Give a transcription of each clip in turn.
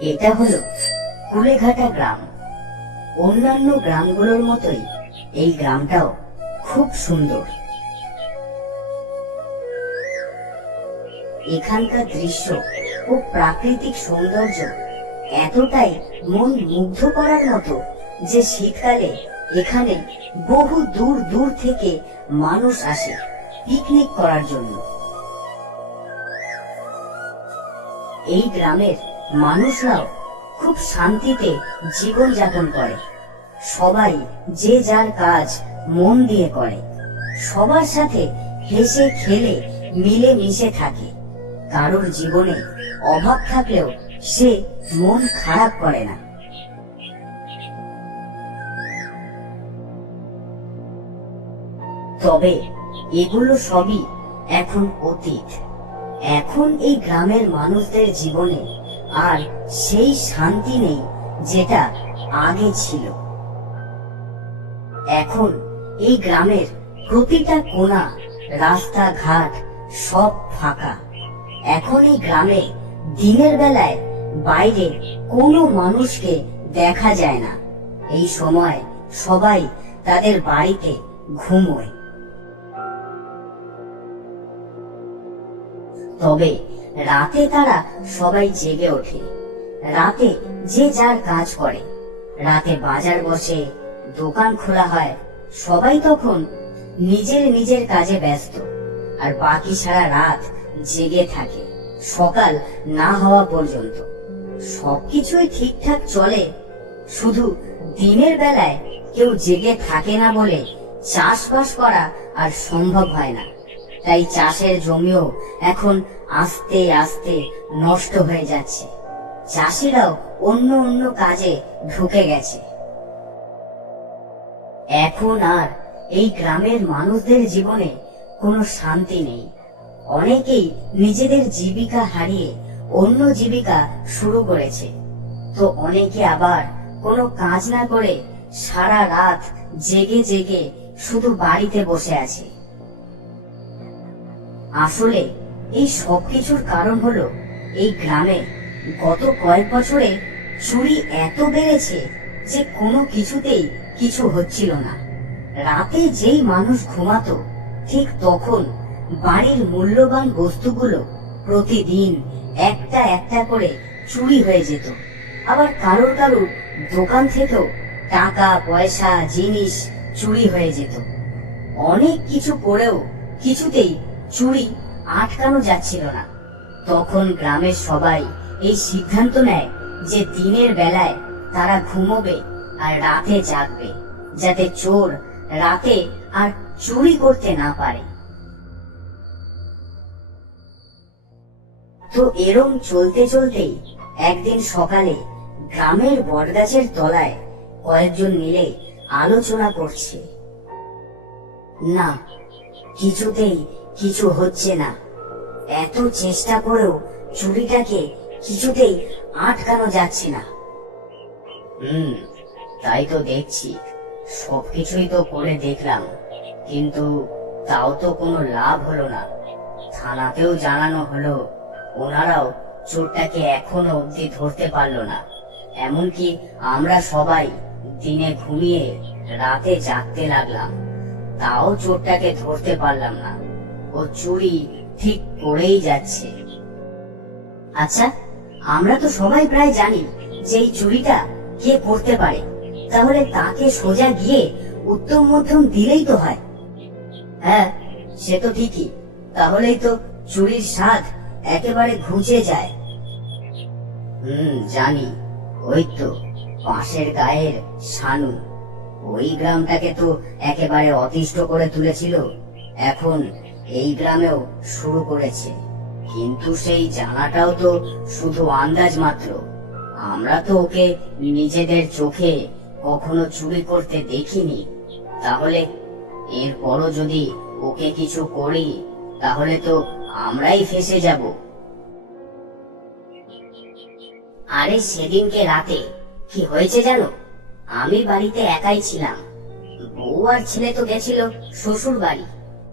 এটা হলো কুলেঘাটা গ্রাম। অন্যান্য গ্রামগুলোর মতোই এই গ্রামটাও খুব সুন্দর। এখানকার দৃশ্য ও প্রাকৃতিক সৌন্দর্য এতটাই মন মুগ্ধ করার মতো যে শীতকালে এখানে বহু দূর দূর থেকে মানুষ আসে পিকনিক করার জন্য। এই গ্রামের মানুষরাও খুব শান্তিতে জীবন যাপন করে। সবাই যে যার কাজ মন দিয়ে করে, সবার সাথে হেসে খেলে মিলে মিশে থাকে। কারোর জীবনে অভাব থাকলেও সে মন খারাপ করে না। তবে এগুলো সবই এখন অতীত। এখন এই গ্রামের মানুষদের জীবনে আর সেই শান্তি নেই যেটা আগে ছিল। এখন এই গ্রামের প্রতিটা কোণা, রাস্তাঘাট সব ফাঁকা। এখন এই গ্রামে দিনের বেলায় বাইরে কোনো মানুষকে দেখা যায় না। এই সময় সবাই তাদের বাড়িতে ঘুমোয়। তবে রাতে তারা সবাই জেগে ওঠে। রাতে যে যার কাজ করে। রাতে বাজার বসে, দোকান খোলা হয়। সবাই তখন নিজের নিজের কাজে ব্যস্ত, আর বাকি সারা রাত জেগে থাকে সকাল না হওয়া পর্যন্ত। সবকিছুই ঠিকঠাক চলে, শুধু দিনের বেলায় কেউ জেগে থাকে না বলে চাষবাস করা আর সম্ভব হয় না। তাই চাষের জমিও এখন আস্তে আস্তে নষ্ট হয়ে যাচ্ছে। চাষিরাও অন্য অন্য কাজে ঢুকে গেছে। এখন আর এই গ্রামের মানুষদের জীবনে কোনো শান্তি নেই। অনেকেই নিজেদের জীবিকা হারিয়ে অন্য জীবিকা শুরু করেছে, তো অনেকে আবার কোনো কাজ না করে সারা রাত জেগে জেগে শুধু বাড়িতে বসে আছে। আসলে এই সবকিছুর কারণ হলো এই গ্রামে গত কয়েক বছরে চুরি এত বেড়েছে যে কোনো কিছুতেই কিছু হচ্ছিল না। রাতে যেই মানুষ ঘুমাতো, ঠিক তখন বাড়ির মূল্যবান বস্তুগুলো প্রতিদিন একটা একটা করে চুরি হয়ে যেত। আবার কারোর কারোর দোকান থেকেও টাকা পয়সা জিনিস চুরি হয়ে যেত। অনেক কিছু করেও কিছুতেই চুরি আটকানো যাচ্ছিল না। তখন গ্রামের সবাই এই সিদ্ধান্ত নেয় যে দিনের বেলায় তারা ঘুমোবে আর রাতে জাগবে, যাতে চোর রাতে আর চুরি করতে না পারে। তো এরম চলতে চলতেই একদিন সকালে গ্রামের বটগাছের তলায় কয়েকজন মিলে আলোচনা করছে। না, কিছুতেই কিছু হচ্ছে না। এত চেষ্টা করেও চুরিটাকে কিছুতেই আটকানো যাচ্ছে না। তাই তো দেখছি, সবকিছুই তো করে দেখলাম, কিন্তু তাও তো কোনো লাভ হলো না। থানাতেও জানানো হলো, ওনারাও চোরটাকে এখনো অব্দি ধরতে পারলো না। এমনকি আমরা সবাই দিনে ঘুমিয়ে রাতে জাগতে লাগলাম, তাও চোরটাকে ধরতে পারলাম না। ও চুরি ঠিক করেই যাচ্ছে। আচ্ছা, আমরা তো সবাই প্রায় জানি যে এই চুরিটা কে করতে পারে, তাহলে তাকে সোজা গিয়ে উত্তম মধ্যম দিলেই তো হয়। হ্যাঁ, সে তো ঠিকই, তাহলেই তো চুরির স্বাদ একেবারে ঘুচে যায়। জানি, ওই তো পাশের গায়ের শানু, ওই গ্রামটাকে তো একেবারে অতিষ্ঠ করে তুলেছিল। এখন এই গ্রামেও শুরু করেছে, কিন্তু সেই জানাটাও তো শুধু আন্দাজ মাত্র। আমরা তো ওকে নিজেদের চোখে কখনো চুরি করতে দেখিনি। তাহলে এরপরও যদি ওকে কিছু করি, তাহলে তো আমরাই ফেঁসে যাব। আরে সেদিনকে রাতে কি হয়েছে জানো? আমি বাড়িতে একাই ছিলাম। বউ আর ছেলে তো গেছিল শ্বশুর বাড়ি,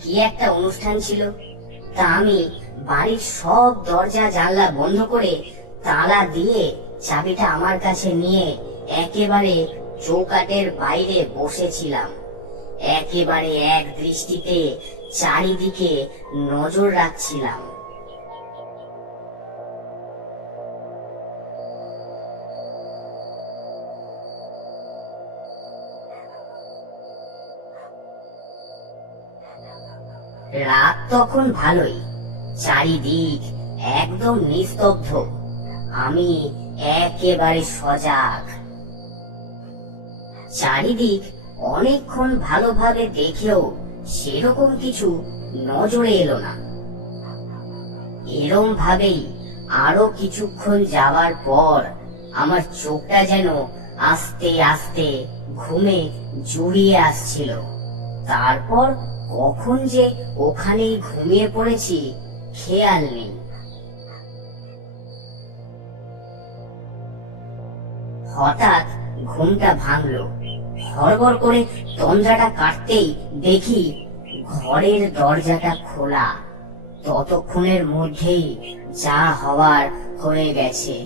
কি একটা অনুষ্ঠান ছিল। তা আমি বাড়ির সব দরজা জানলা বন্ধ করে তালা দিয়ে চাবিটা আমার কাছে নিয়ে একেবারে চৌকাঠের বাইরে বসেছিলাম। একেবারে এক দৃষ্টিতে চারিদিকে নজর রাখছিলাম। রাত তখন ভালোই, চারিদিক একদম নিস্তব্ধ। আমি একেবারে সজাগ। চারিদিক অনেকক্ষণ ভালোভাবে দেখেও সেরকম কিছু নজরে এলো না। এরম ভাবেই আরো কিছুক্ষণ যাওয়ার পর আমার চোখটা যেন আস্তে আস্তে ঘুমে জড়িয়ে আসছিল। তারপর কখন যে ওখানেই ঘুমিয়ে পড়েছি খেয়াল নেই। হঠাৎ ঘুমটা ভাঙলো। হড়বড় করে তন্দ্রাটা কাটতেই দেখি ঘরের দরজাটা খোলা। ততক্ষণের মধ্যেই যা হওয়ার হয়ে গেছে।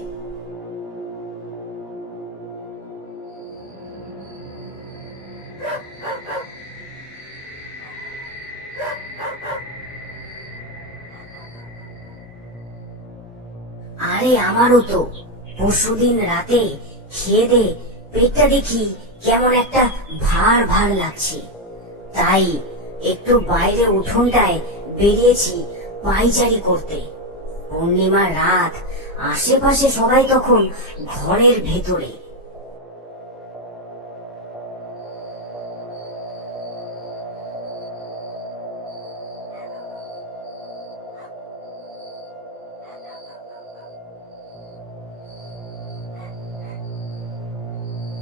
আরে আমারও তো পরশুদিন রাতে খেয়ে দে পেটটা দেখি কেমন একটা ভার ভার লাগছে, তাই একটু বাইরে উঠোনটায় বেরিয়েছি পায়চারি করতে। পূর্ণিমার রাত, আশেপাশে সবাই তখন ঘরের ভেতরে।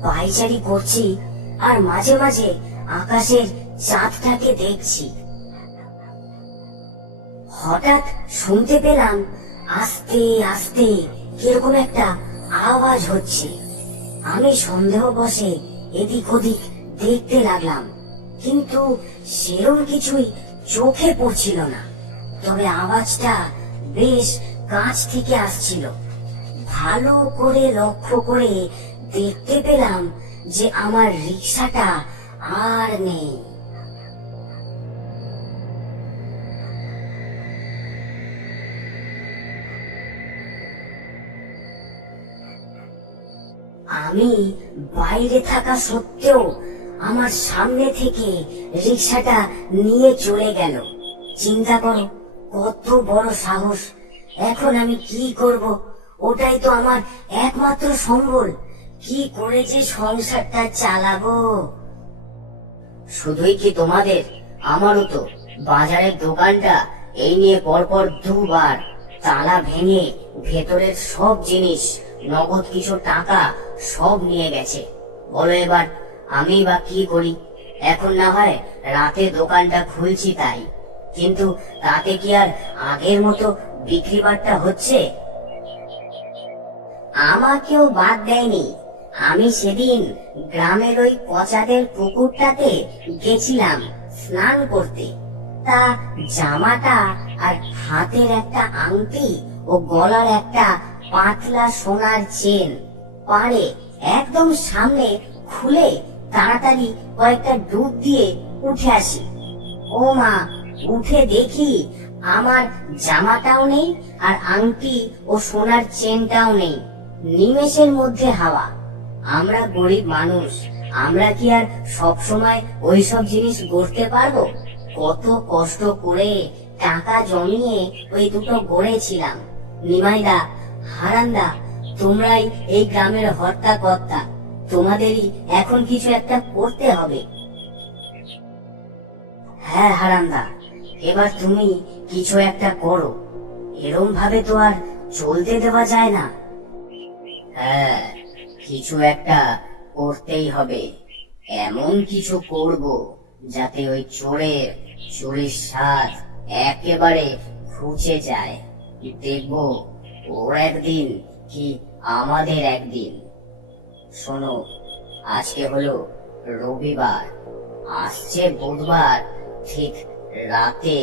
পায়চারি করছি আর মাঝে মাঝে আকাশের চাঁদটাকে দেখছি। হঠাৎ শুনতে পেলাম আস্তে আস্তে কিরকম একটা আওয়াজ হচ্ছে। আমি সন্দেহ বসে এদিক ওদিক দেখতে লাগলাম, কিন্তু সেরম কিছুই চোখে পড়ছিল না। তবে আওয়াজটা বেশ কাছ থেকে আসছিল। ভালো করে লক্ষ্য করে দেখতে পেলাম যে আমার রিকশাটা আর নেই। আমি বাইরে থাকা সত্ত্বেও আমার সামনে থেকে রিকশাটা নিয়ে চলে গেল। চিন্তা করো কত বড় সাহস! এখন আমি কি করব? ওটাই তো আমার একমাত্র সম্বল। কি করে যে সংসারটা চালাবো? শুধুই কি তোমাদের? আমারও তো বাজারের দোকানটা এই নিয়ে পরপর দুবার তালা ভেঙে ভেতরের সব জিনিস, নগদ কিছু টাকা সব নিয়ে গেছে। বলো এবার আমি বা কি করি? এখন না হয় রাতে দোকানটা খুলছি তাই, কিন্তু তাতে কি আর আগের মতো বিক্রি বাট্টা হচ্ছে? আমাকেও বাদ দেয়নি। আমি সেদিন গ্রামের ওই পচাদের পুকুরটাতে গেছিলাম স্নান করতে। তা জামাটা আর হাতের একটা আংটি ও গলার একটা পাতলা সোনার চেন পাড়ে একদম সামনে খুলে তাড়াতাড়ি কয়েকটা ডুব দিয়ে উঠে আসি। ও মা, উঠে দেখি আমার জামাটাও নেই আর আংটি ও সোনার চেনটাও নেই। নিমেষের মধ্যে হাওয়া। আমরা গরিব মানুষ, আমরা কি আর সব সময় ওইসব জিনিস গড়তে পারবো? কত কষ্ট করে টাকা জমিয়ে ওই দুটো গড়েছিলাম। নিমাইদা, হারান্দা, তোমরাই এই গ্রামের হর্তা কর্তা, তোমাদেরই এখন কিছু একটা করতে হবে। হ্যাঁ হারান্দা, এবার তুমি কিছু একটা করো। এরম ভাবে তো আর চলতে দেওয়া যায় না। হ্যাঁ, কিছু একটা করতেই হবে। এমন কিছু করব যাতে ওই চুরির স্বাদ একেবারে ঘুচে যায়। দেখবো ওর একদিন কি আমাদের একদিন। শোনো, আজকে হলো রবিবার, আসছে বুধবার ঠিক রাতে